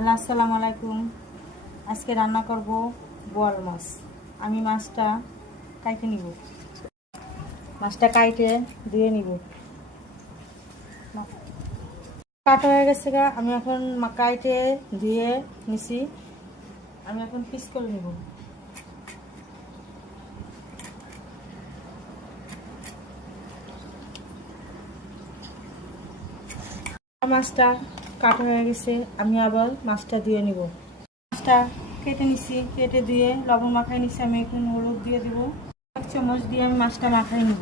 Hello, আসসালামু আলাইকুম। আজকে রান্না করব বোয়াল মাছ। আমি মাছটা কাইটে নিব। মাছটা কাইটে দিয়ে নিব। কাটা হয়ে গেছে গা, আমি এখন কাইটে দিয়ে নিছি। আমি এখন পিস করে নিব। মাছটা কাটা হয়ে গেছে, আমি আবার মাছটা দিয়ে নিব। মাছটা কেটে নিছি, কেটে দিয়ে লবণ মাখাই নিছি। আমি এখন হলুদ দিয়ে দিব। 1 চামচ দিয়ে আমি মাছটা মাখাই নিব।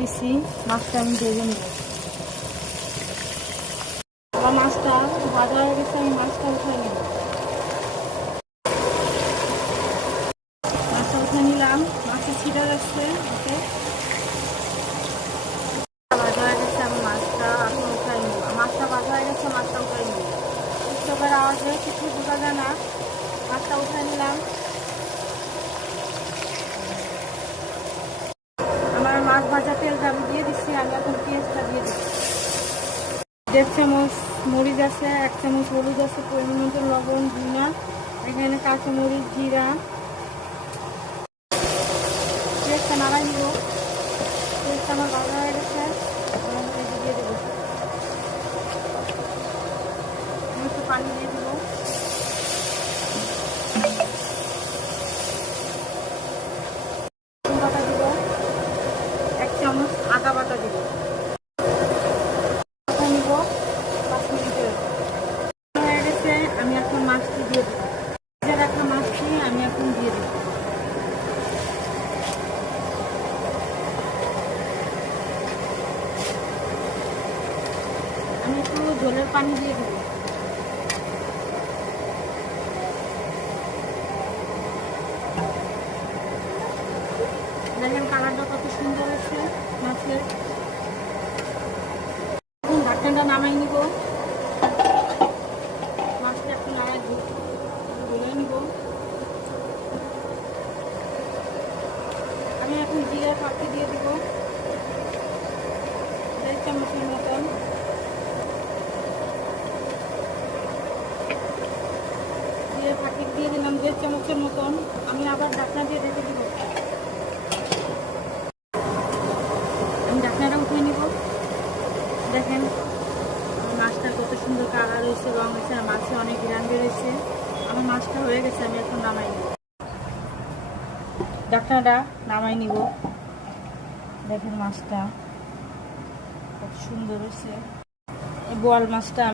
দিছি, মাছটা আমি ভেজে নিব। আমার মাছটা ভাজা হয়ে গেছে, আমি মাছটা উঠাই নিব। মাছটা উঠে নিলাম, মাছটা ছিটা যাচ্ছে। ওকে, ভাজা হয়ে গেছে, আমি মাছটা এখন উঠাই নিব। মাছটা ভাজা হয়ে গেছে, মাছটা উঠাই নিব। স্টোভের আওয়াজে কিছু বোঝা যায় না। মাছটা উঠাই নিলাম। আমার মাছ ভাজা তেলটা আমি দিয়ে দিচ্ছি। আমি এখন পেঁয়াজটা দিয়ে দিচ্ছি। 1.5 চামচ মরিচ আছে, 1 চামচ হলুদ আছে, পরিমাণ মতো লবণ, ধনিয়া, এখানে কাঁচামরিচ, জিরা। পেঁয়াজটা নাড়াই নিব। পেঁয়াজটা আমার ভাজা হয়ে গেছে, দিয়ে দেবো। আমি একটু পানি দিয়ে দেবো। বাটা দিব, 1 চামচ আদা বাটা দিব। নিব 5 মিনিটের হয়ে গেছে। আমি এখন মাছটি দিয়ে দেবো। ভেজে রাখা মাছটি আমি এখন দিয়ে দেবো। আমি একটু ঝোলের পানি দিয়ে দেবো। দেখেন কালারটা কত সুন্দর হয়েছে মাছের। এখন ঢাকনাটা নামাই নিব। মাছটা একটু নাড়াই ধুয়ে নিব। আমি এখন জিরা ফাঁকি দিয়ে দিব 1.5 চামচের মতন। জিরা ফাঁকি দিয়ে দিলাম 1.5 চামচের মতন। আমি আবার ঢাকনা দিয়ে ঢেকে দিব। আমি ঢাকনাটা উঠিয়ে নিব। দেখেন মাছটা কত সুন্দর কালার হয়েছে, রং হয়েছে, আর মাছে অনেক গ্রান বেরোয়েছে। আমার মাছটা হয়ে গেছে, আমি এখন নামাই নিব। ঢাকনাটা নামাই নিব। দেখেন মাছটা কত সুন্দর হয়েছে। এই বোয়াল মাছটা